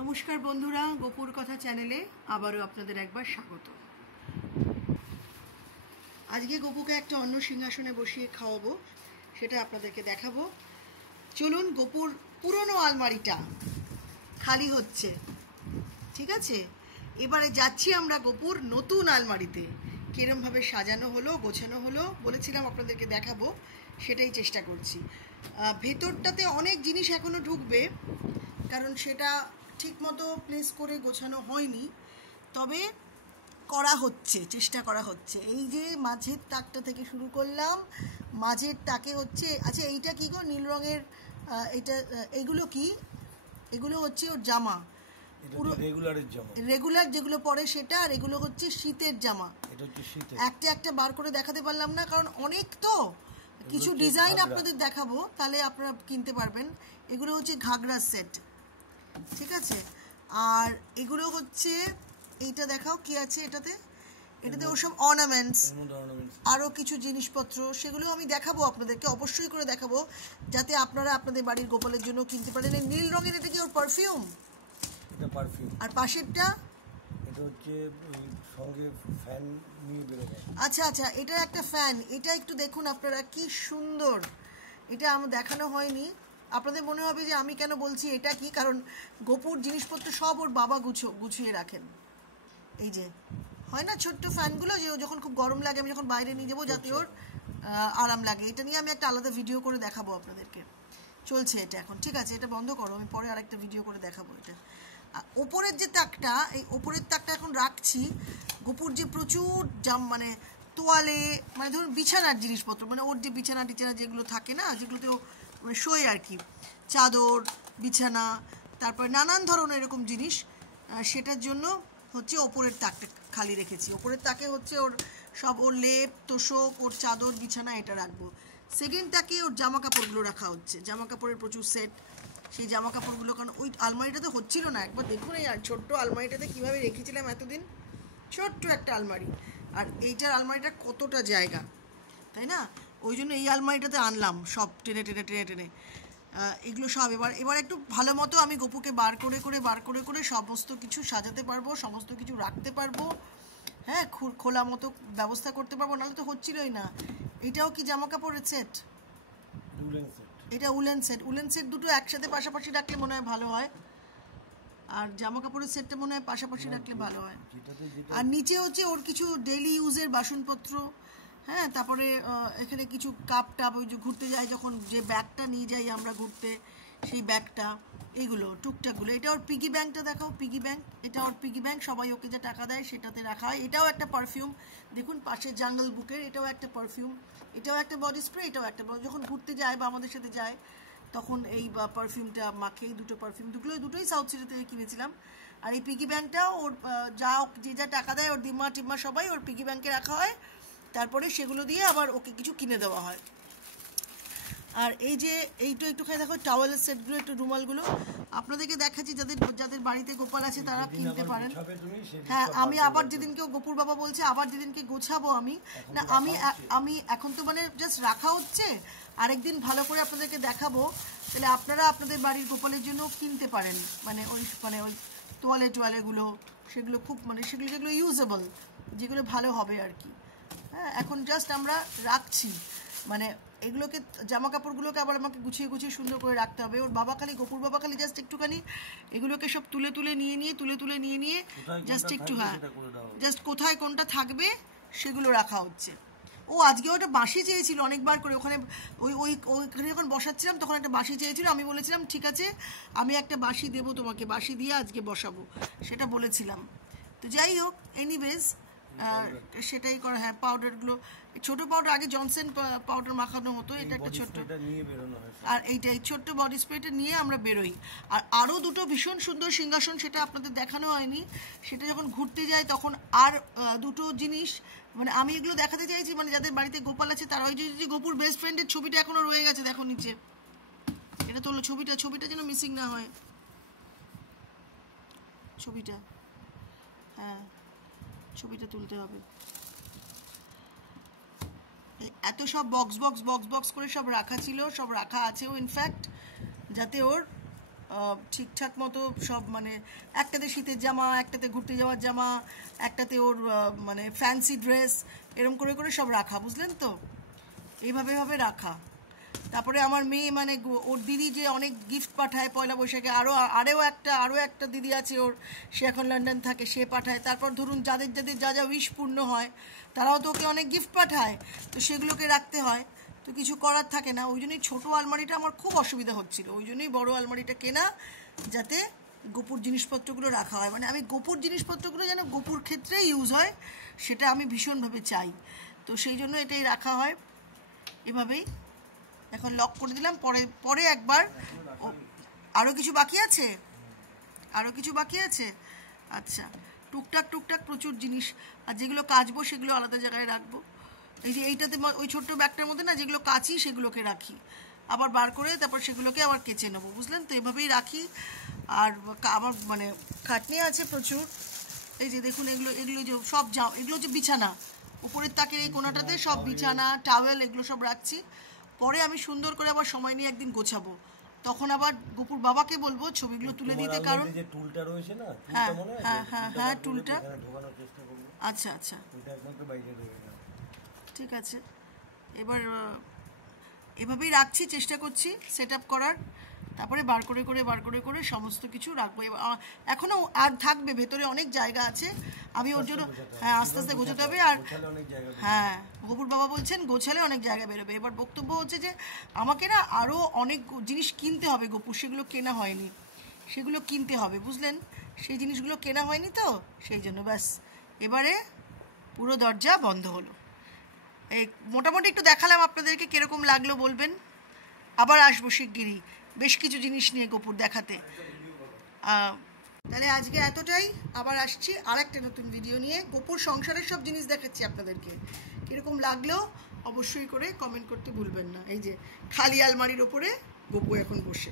নমস্কার বন্ধুরা, গোপুর কথা চ্যানেলে আবারও আপনাদের একবার স্বাগত। আজকে গোপুকে একটা অন্য সিংহাসনে বসিয়ে খাওয়াবো, সেটা আপনাদেরকে দেখাবো। চলুন, গোপুর পুরনো আলমারিটা খালি হচ্ছে, ঠিক আছে? এবারে যাচ্ছি আমরা গোপুর নতুন আলমারিতে। কিরমভাবে সাজানো হলো, গোছানো হলো, বলেছিলাম আপনাদেরকে দেখাবো, সেটাই চেষ্টা করছি। ভেতরটাতে অনেক জিনিস এখনও ঢুকবে, কারণ সেটা ঠিকমতো প্লেস করে গোছানো হয়নি, তবে করা হচ্ছে, চেষ্টা করা হচ্ছে। এই যে মাঝের তাকটা থেকে শুরু করলাম, মাঝের তাকে হচ্ছে, আচ্ছা এইটা কী গো, নীল রঙের, এটা এইগুলো কি? এগুলো হচ্ছে ওর জামা, পুরো রেগুলার যেগুলো পরে সেটা, আর এগুলো হচ্ছে শীতের জামা। একটা একটা বার করে দেখাতে পারলাম না, কারণ অনেক তো কিছু ডিজাইন আপনাদের দেখাবো, তাহলে আপনারা কিনতে পারবেন। এগুলো হচ্ছে ঘাগরা সেট, ঠিক আছে? আর এগুলো হচ্ছে, এইটা দেখাও কি আছে এটাতে। এটাতে ওসব অর্নামেন্টস, আরও কিছু জিনিসপত্র, সেগুলো আমি দেখাবো আপনাদেরকে, অবশ্যই করে দেখাবো, যাতে আপনারা আপনাদের বাড়ির গোপালের জন্য কিনতে পারেন। এই নীল রঙের এটা কি ওর পারফিউম? আর পাশেরটা এটা হচ্ছে সঙ্গে ফ্যান নিয়ে বেরোবে। আচ্ছা আচ্ছা, এটা একটা ফ্যান। এটা একটু দেখুন আপনারা, কি সুন্দর। এটা আমার দেখানো হয়নি, আপনাদের মনে হবে যে আমি কেন বলছি এটা কি, কারণ গোপুর জিনিসপত্র সব ওর বাবা গুছিয়ে রাখেন। এই যে হয় না ছোট্ট ফ্যানগুলো, যে যখন খুব গরম লাগে আমি যখন বাইরে নিয়ে যাবো যাতে ওর আরাম লাগে। এটা নিয়ে আমি একটা আলাদা ভিডিও করে দেখাবো আপনাদেরকে। চলছে এটা এখন, ঠিক আছে? এটা বন্ধ করো, আমি পরে আরেকটা ভিডিও করে দেখাবো এটা। ওপরের যে তাকটা, এই ওপরের তাকটা এখন রাখছি। গোপুর যে প্রচুর মানে তোয়ালে, মানে ধরুন বিছানার জিনিসপত্র, মানে ওর যে বিছানা টিছানা যেগুলো থাকে না, যেগুলোতে ও মানে শোয় আর কি, চাদর, বিছানা, তারপর নানান ধরনের এরকম জিনিস, সেটার জন্য হচ্ছে ওপরের তাকটা খালি রেখেছি। ওপরের তাকে হচ্ছে ওর সব, ওর লেপ তোষক, ওর চাদর, বিছানা, এটা রাখবো। সেকেন্ড তাকে ওর জামা কাপড়গুলো রাখা হচ্ছে, জামা কাপড়ের প্রচুর সেট, সেই জামা কাপড়গুলো, কারণ ওই আলমারিটাতে হচ্ছিল না। একবার দেখুন এই ছোট্ট আলমারিটাতে কীভাবে রেখেছিলাম এতদিন, ছোট্ট একটা আলমারি, আর এইটার আলমারিটা কতটা জায়গা, তাই না? ওই জন্য এই আলমারিটাতে আনলাম সব টেনে টেনে টেনে টেনে এগুলো সব। এবার একটু ভালো মতো আমি গোপুকে বার করে সমস্ত কিছু সাজাতে পারবো, সমস্ত কিছু রাখতে পারবো, হ্যাঁ, খোলা মতো ব্যবস্থা করতে পারবো, নাহলে তো হচ্ছিলই না। এটাও কি জামা কাপড়ের সেট? এটা উলেন সেট দুটো একসাথে পাশাপাশি রাখলে মনে হয় ভালো হয়, আর জামা কাপড়ের সেটটা মনে হয় পাশাপাশি রাখলে ভালো হয়। আর নিচে হচ্ছে ওর কিছু ডেইলি ইউজের বাসনপত্র, হ্যাঁ, তারপরে এখানে কিছু কাপ টাপ, ওই যে ঘুরতে যাই যখন যে ব্যাগটা নিয়ে যাই আমরা ঘুরতে, সেই ব্যাগটা, এইগুলো টুকটাকগুলো। এটা ওর পিগি ব্যাংকটা দেখাও, পিগি ব্যাংক, এটা ওর পিগি ব্যাংক, সবাই ওকে যে টাকা দেয় সেটাতে রাখা হয়। এটাও একটা পারফিউম, দেখুন পাশে জাঙ্গল বুকের, এটাও একটা পারফিউম, এটাও একটা বডি স্প্রে, এটাও একটা। যখন ঘুরতে যায় বা আমাদের সাথে যায় তখন এই পারফিউমটা মাখে। এই দুটো পারফিউম, দুটোই সাউথ সিটি থেকে কিনেছিলাম। আর এই পিগি ব্যাংকটাও ওর যে যা টাকা দেয়, ওর দিম্মা টিম্মা সবাই ওর পিগি ব্যাংকে রাখা হয়, তারপরে সেগুলো দিয়ে আবার ওকে কিছু কিনে দেওয়া হয়। আর এই যে এইটা একটুখানি দেখো, টাওয়েলের সেটগুলো, একটু রুমালগুলো আপনাদেরকে দেখাচ্ছি, যাদের বাড়িতে গোপাল আছে তারা কিনতে পারেন। হ্যাঁ, আমি আবার যেদিনকে গোপুর বাবা বলছে আবার যেদিনকে গোছাবো আমি, না আমি এখন তো মানে জাস্ট রাখা হচ্ছে, আরেকদিন ভালো করে আপনাদেরকে দেখাবো, তাহলে আপনারা আপনাদের বাড়ির গোপালের জন্য কিনতে পারেন। মানে ওই তোয়ালেগুলো, সেগুলো খুব, মানে সেগুলো যেগুলো ইউজেবল, যেগুলো ভালো হবে আর কি। হ্যাঁ, এখন জাস্ট আমরা রাখছি, মানে এগুলোকে, জামা কাপড়গুলোকে আবার আমাকে গুছিয়ে সুন্দর করে রাখতে হবে। ওর বাবা খালি, গোপুর বাবা খালি জাস্ট একটুখানি এগুলোকে সব তুলে নিয়ে জাস্ট একটু, হ্যাঁ, জাস্ট কোথায় কোনটা থাকবে সেগুলো রাখা হচ্ছে। ও আজকে ওটা বাঁশি চেয়েছিল অনেকবার করে, ওখানে ওইখানে যখন বসাচ্ছিলাম তখন একটা বাঁশি চেয়েছিল। আমি বলেছিলাম ঠিক আছে, আমি একটা বাঁশি দেবো তোমাকে, বাঁশি দিয়ে আজকে বসাবো, সেটা বলেছিলাম। তো যাই হোক, এনিওয়েজ সেটাই করা। হ্যাঁ, পাউডারগুলো, ছোটো পাউডার, আগে জনসন পাউডার মাখানো হতো, এটা একটা ছোট্ট, আর এই ছোট্ট বডি স্প্রেটা নিয়ে আমরা বেরোই। আর আরও দুটো ভীষণ সুন্দর সিংহাসন, সেটা আপনাদের দেখানো হয়নি, সেটা যখন ঘুরতে যায় তখন। আর দুটো জিনিস, মানে আমি এগুলো দেখাতে চাইছি, মানে যাদের বাড়িতে গোপাল আছে তারা, ওই যে গোপুর বেস্ট ফ্রেন্ডের ছবিটা এখনও রয়ে গেছে, দেখো নিচে, এটা তোলো, ছবিটা যেন মিসিং না হয়, ছবিটা, হ্যাঁ, ছবিটা তুলতে হবে। এত সব বক্স করে সব রাখা ছিল, সব রাখা আছেও ইনফ্যাক্ট, যাতে ওর ঠিকঠাক মতো সব, মানে একটাতে শীতের জামা, একটাতে ঘুরতে যাওয়ার জামা, একটাতে ওর মানে ফ্যান্সি ড্রেস, এরম করে করে সব রাখা, বুঝলেন তো, এইভাবে রাখা। তারপরে আমার মেয়ে মানে ওর দিদি যে অনেক গিফট পাঠায় পয়লা বৈশাখে, আরও একটা দিদি আছে ওর, সে এখন লন্ডন থাকে, সে পাঠায়। তারপর ধরুন যাদের যা যা উইশ পূর্ণ হয় তারাও তো ওকে অনেক গিফট পাঠায়, তো সেগুলোকে রাখতে হয়, তো কিছু করার থাকে না। ওই জন্যই ছোটো আলমারিটা আমার খুব অসুবিধা হচ্ছিল, ওই জন্যই বড়ো আলমারিটা কেনা, যাতে গোপুর জিনিসপত্রগুলো রাখা হয়। মানে আমি গোপুর জিনিসপত্রগুলো যেন গোপুর ক্ষেত্রে ইউজ হয়, সেটা আমি ভীষণভাবে চাই, তো সেই জন্য এটাই রাখা হয় এভাবেই। এখন লক করে দিলাম, পরে একবার। আরও কিছু বাকি আছে? আচ্ছা, টুকটাক প্রচুর জিনিস, আর যেগুলো কাচবো সেগুলো আলাদা জায়গায় রাখবো। এই যে এইটাতে, ওই ছোট্ট ব্যাগটার মধ্যে না যেগুলো কাচি সেগুলোকে রাখি, আবার বার করে তারপর সেগুলোকে আবার কেচে নেবো, বুঝলেন তো, এভাবেই রাখি। আর আমার মানে খাটনি আছে প্রচুর। এই যে দেখুন, এগুলো যে সব এগুলো হচ্ছে বিছানা, উপরের তাকের এই কোনাটাতে সব বিছানা, টাওয়েল, এগুলো সব রাখছি। পরে আমি সুন্দর করে আবার সময় নিয়ে একদিন গোছাবো, তখন আবার গোপুর বাবাকে বলবো ছবিগুলো তুলে দিতে। কারণ যে টুলটা রয়েছে না, হ্যাঁ টুলটা, ঢোকানোর চেষ্টা করব। আচ্ছা, এটা একমাত্র বাইরে রয়ে গেল। ঠিক আছে, এবার এভাবেই রাখছি, চেষ্টা করছি সেট আপ করার। তারপরে বার করে সমস্ত কিছু রাখবো। এখনও আর থাকবে, ভেতরে অনেক জায়গা আছে, আমি ওর জন্য আস্তে আস্তে গোছাতে হবে। আর হ্যাঁ, গোপুর বাবা বলছেন গোছালে অনেক জায়গা বেরোবে। এবার বক্তব্য হচ্ছে যে আমাকে না আরও অনেক জিনিস কিনতে হবে গোপুর, সেগুলো কেনা হয়নি, সেগুলো কিনতে হবে, বুঝলেন, সেই জিনিসগুলো কেনা হয়নি, তো সেই জন্য ব্যাস এবারে পুরো দরজা বন্ধ হলো। এই মোটামুটি একটু দেখালাম আপনাদেরকে, কীরকম লাগলো বলবেন। আবার আসবো শিগগিরই বেশ কিছু জিনিস নিয়ে গোপুর দেখাতে। তাহলে আজকে এতটাই, আবার আসছি আর একটা নতুন ভিডিও নিয়ে। গোপুর সংসারের সব জিনিস দেখাচ্ছি আপনাদেরকে, কীরকম লাগলো অবশ্যই করে কমেন্ট করতে ভুলবেন না। এই যে খালি আলমারির ওপরে গোপু এখন বসে।